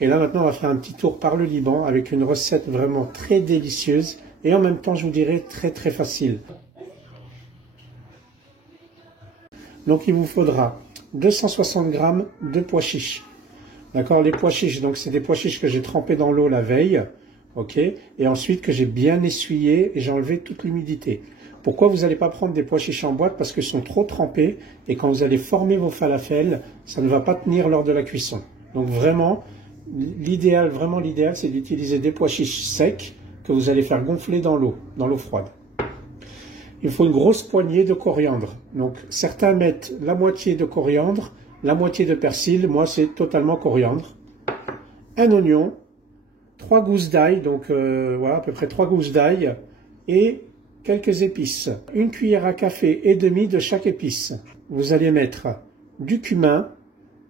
Et là maintenant on va faire un petit tour par le Liban avec une recette vraiment très délicieuse et en même temps je vous dirais très très facile. Donc il vous faudra 260 g de pois chiches. D'accord, les pois chiches, donc c'est des pois chiches que j'ai trempés dans l'eau la veille, ok, et ensuite que j'ai bien essuyé et j'ai enlevé toute l'humidité. Pourquoi vous n'allez pas prendre des pois chiches en boîte? Parce qu'ils sont trop trempés et quand vous allez former vos falafels, ça ne va pas tenir lors de la cuisson. Donc vraiment l'idéal, c'est d'utiliser des pois chiches secs que vous allez faire gonfler dans l'eau froide. Il faut une grosse poignée de coriandre. Donc certains mettent la moitié de coriandre, la moitié de persil, moi c'est totalement coriandre. Un oignon, 3 gousses d'ail, donc voilà à peu près 3 gousses d'ail et quelques épices. Une cuillère à café et demie de chaque épice. Vous allez mettre du cumin,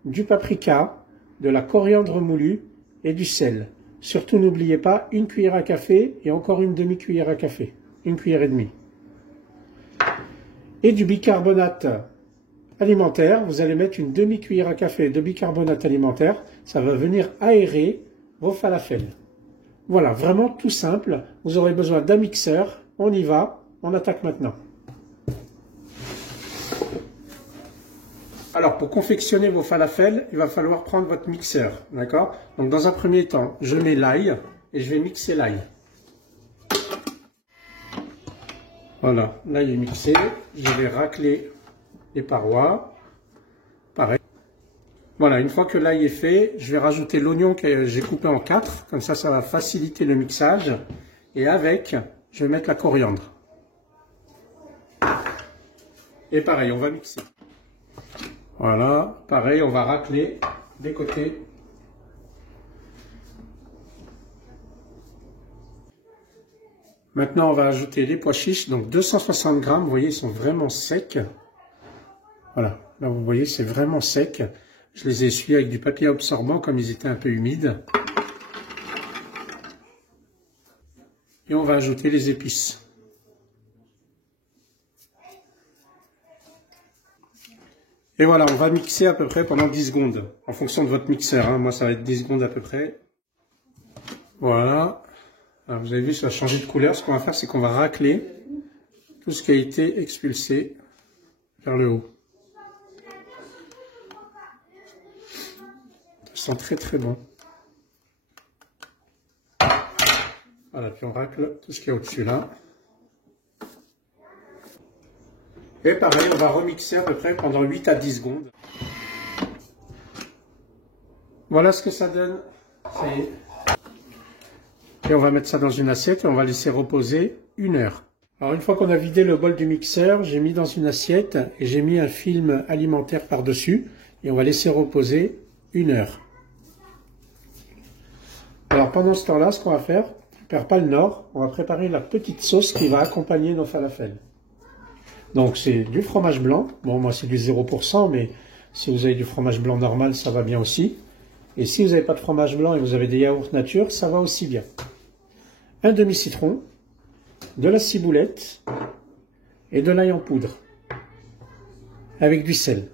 du paprika, de la coriandre moulue et du sel. Surtout n'oubliez pas une cuillère à café et encore une demi-cuillère à café. Une cuillère et demie. Et du bicarbonate alimentaire. Vous allez mettre une demi-cuillère à café de bicarbonate alimentaire. Ça va venir aérer vos falafels. Voilà, vraiment tout simple. Vous aurez besoin d'un mixeur. On y va, on attaque maintenant. Alors, pour confectionner vos falafels, il va falloir prendre votre mixeur, d'accord? Donc, dans un premier temps, je mets l'ail et je vais mixer l'ail. Voilà, l'ail est mixé. Je vais racler les parois. Pareil. Voilà, une fois que l'ail est fait, je vais rajouter l'oignon que j'ai coupé en 4. Comme ça va faciliter le mixage. Et avec, je vais mettre la coriandre. Et pareil, on va mixer. Voilà, pareil, on va racler des côtés. Maintenant, on va ajouter les pois chiches, donc 260 g, vous voyez, ils sont vraiment secs. Voilà, là vous voyez, c'est vraiment sec. Je les ai essuyés avec du papier absorbant comme ils étaient un peu humides. Et on va ajouter les épices. Et voilà, on va mixer à peu près pendant 10 secondes, en fonction de votre mixeur. Hein. Moi, ça va être 10 secondes à peu près. Voilà. Alors, vous avez vu, ça a changé de couleur. Ce qu'on va faire, c'est qu'on va racler tout ce qui a été expulsé vers le haut. Ça sent très très bon. Voilà, puis on racle tout ce qui est au-dessus là. Et pareil, on va remixer à peu près pendant 8 à 10 secondes. Voilà ce que ça donne. Ça y est. Et on va mettre ça dans une assiette et on va laisser reposer 1 heure. Alors une fois qu'on a vidé le bol du mixeur, j'ai mis dans une assiette et j'ai mis un film alimentaire par-dessus. Et on va laisser reposer 1 heure. Alors pendant ce temps-là, ce qu'on va faire, on ne perd pas le nord, on va préparer la petite sauce qui va accompagner nos falafels. Donc c'est du fromage blanc. Bon, moi c'est du 0%, mais si vous avez du fromage blanc normal, ça va bien aussi. Et si vous n'avez pas de fromage blanc et vous avez des yaourts nature, ça va aussi bien. Un demi-citron, de la ciboulette et de l'ail en poudre avec du sel.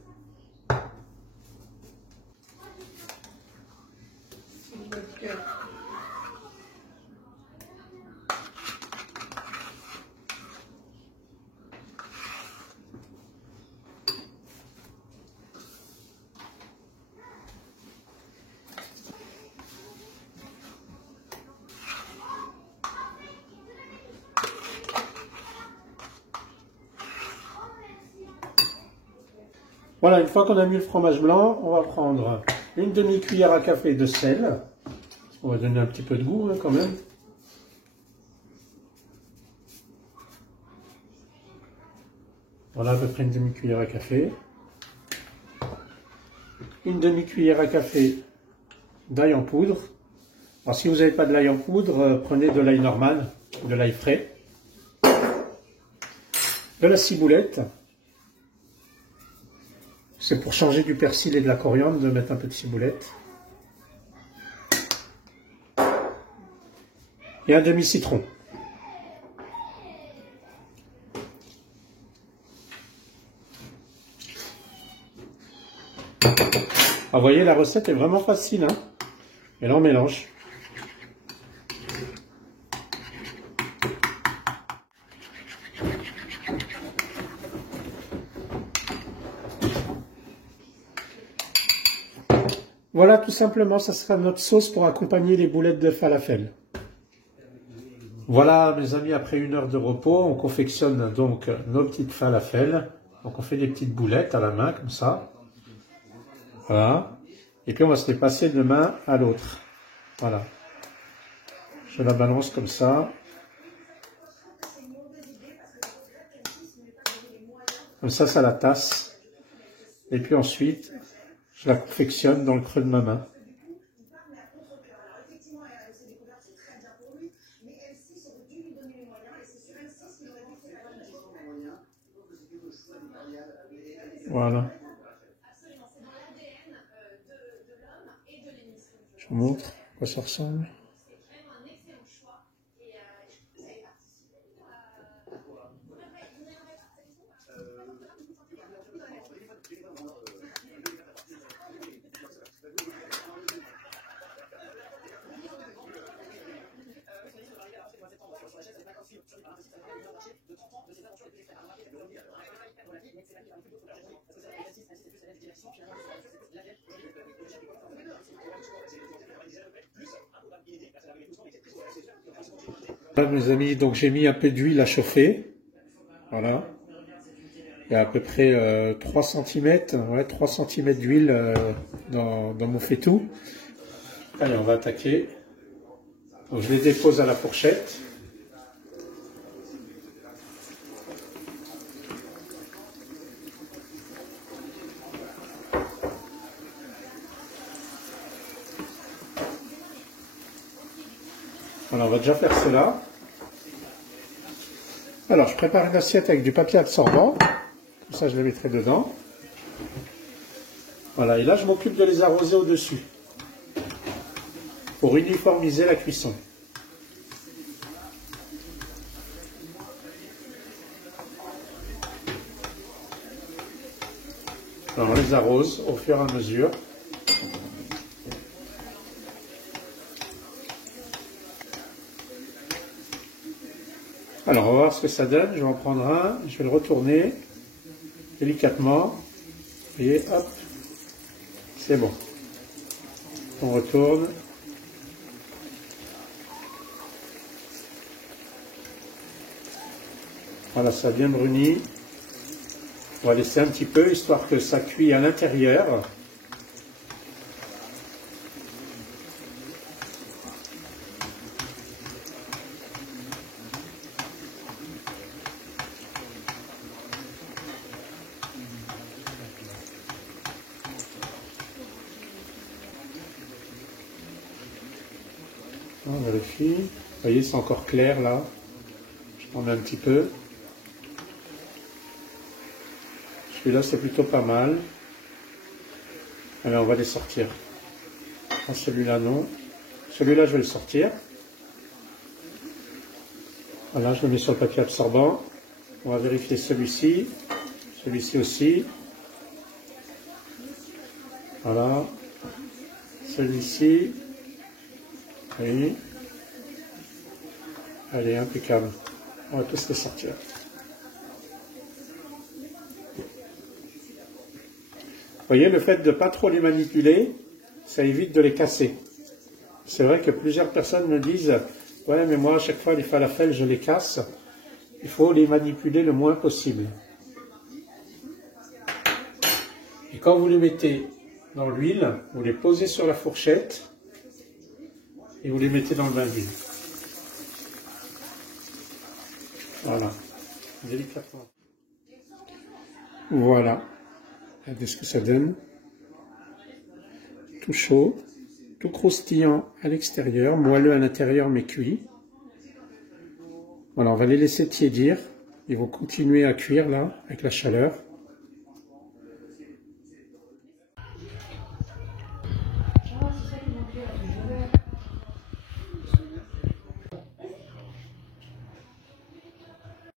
Voilà, une fois qu'on a mis le fromage blanc, on va prendre une demi-cuillère à café de sel. On va donner un petit peu de goût hein, quand même. Voilà, à peu près une demi-cuillère à café. Une demi-cuillère à café d'ail en poudre. Alors si vous n'avez pas de l'ail en poudre, prenez de l'ail normal, de l'ail frais. De la ciboulette. C'est pour changer du persil et de la coriandre de mettre un peu de ciboulette. Et un demi-citron. Vous voyez, la recette est vraiment facile. Hein, Et là, on mélange. Voilà, tout simplement, ça sera notre sauce pour accompagner les boulettes de falafel. Voilà, mes amis, après 1 heure de repos, on confectionne donc nos petites falafels. Donc, on fait des petites boulettes à la main, comme ça. Voilà. Et puis, on va se les passer de main à l'autre. Voilà. Je la balance comme ça. Comme ça la tasse. Et puis ensuite, je la confectionne dans le creux de ma main. Voilà. Je vous montre à quoi ça ressemble. Voilà, mes amis, donc j'ai mis un peu d'huile à chauffer. Voilà. Il y a à peu près 3 cm, ouais, 3 cm d'huile dans mon faitout. Allez, on va attaquer. Donc, je les dépose à la fourchette. Voilà, on va déjà faire cela. Alors, je prépare une assiette avec du papier absorbant. Comme ça, je les mettrai dedans. Voilà, et là, je m'occupe de les arroser au-dessus. Pour uniformiser la cuisson. Alors, on les arrose au fur et à mesure. Alors, on va voir ce que ça donne. Je vais en prendre un, je vais le retourner délicatement. Et hop, c'est bon. On retourne. Voilà, ça a bien bruni. On va laisser un petit peu, histoire que ça cuit à l'intérieur. On vérifie. Vous voyez, c'est encore clair là. Je prends un petit peu. Celui-là, c'est plutôt pas mal. Allez, on va les sortir. Celui-là, non. Celui-là, je vais le sortir. Voilà, je le mets sur le papier absorbant. On va vérifier celui-ci. Celui-ci aussi. Voilà. Celui-ci. Oui. Allez, impeccable. On va tous les sortir. Vous voyez, le fait de ne pas trop les manipuler, ça évite de les casser. C'est vrai que plusieurs personnes me disent « Ouais, mais moi, à chaque fois, les falafels, je les casse. » Il faut les manipuler le moins possible. Et quand vous les mettez dans l'huile, vous les posez sur la fourchette et vous les mettez dans le bain d'huile. Voilà, délicatement. Voilà. Regardez ce que ça donne. Tout chaud, tout croustillant à l'extérieur, moelleux à l'intérieur mais cuit. Voilà, on va les laisser tiédir. Ils vont continuer à cuire là, avec la chaleur.